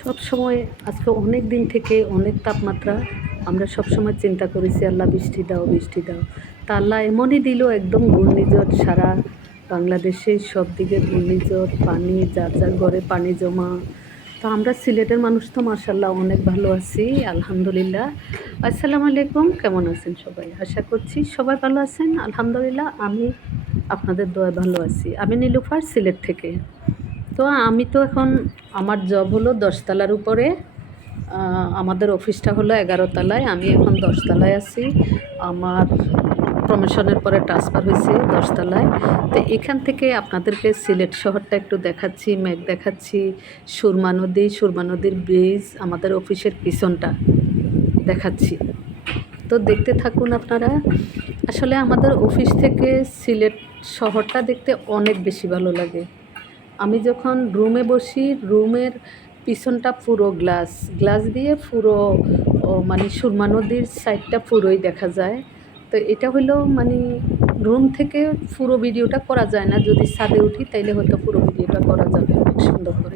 সব সময় আজকে অনেক দিন থেকে অনেক তাপমাত্রা। আমরা সবসময় চিন্তা করেছি আল্লাহ বৃষ্টি দাও, বৃষ্টি দাও। তা আল্লাহ এমনই দিল, একদম ঘূর্ণিঝড় সারা বাংলাদেশে সব দিকে ঘূর্ণিঝড়, পানি, যার যার ঘরে পানি জমা। তো আমরা সিলেটের মানুষ তো মাশাআল্লাহ অনেক ভালো আছি, আলহামদুলিল্লাহ। আসসালামু আলাইকুম, কেমন আছেন সবাই? আশা করছি সবাই ভালো আছেন। আলহামদুলিল্লাহ, আমি আপনাদের দোয়ায় ভালো আছি। আমি নীলুফার, সিলেট থেকে। তো আমি তো এখন, আমার জব হলো 10 তলার উপরে। আমাদের অফিসটা হলো 11 তলায়। আমি এখন 10 তলায় আছি। আমার প্রমোশনের পরে ট্রান্সফার হয়েছে 10 তলায়। তো এখান থেকে আপনাদেরকে সিলেট শহরটা একটু দেখাচ্ছি, মেঘ দেখাচ্ছি, সুরমা নদীর ব্রিজ, আমাদের অফিসের পিছনটা দেখাচ্ছি। তো দেখতে থাকুন আপনারা। আসলে আমাদের অফিস থেকে সিলেট শহরটা দেখতে অনেক বেশি ভালো লাগে। আমি যখন রুমে বসি, রুমের পিছনটা পুরো গ্লাস, গ্লাস দিয়ে পুরো মানে সুরমা নদীর সাইডটা পুরোই দেখা যায়। তো এটা হলো মানে রুম থেকে পুরো ভিডিওটা করা যায় না, যদি ছাদে উঠি তাইলে হয়তো পুরো ভিডিওটা করা যাবে অনেক সুন্দর করে।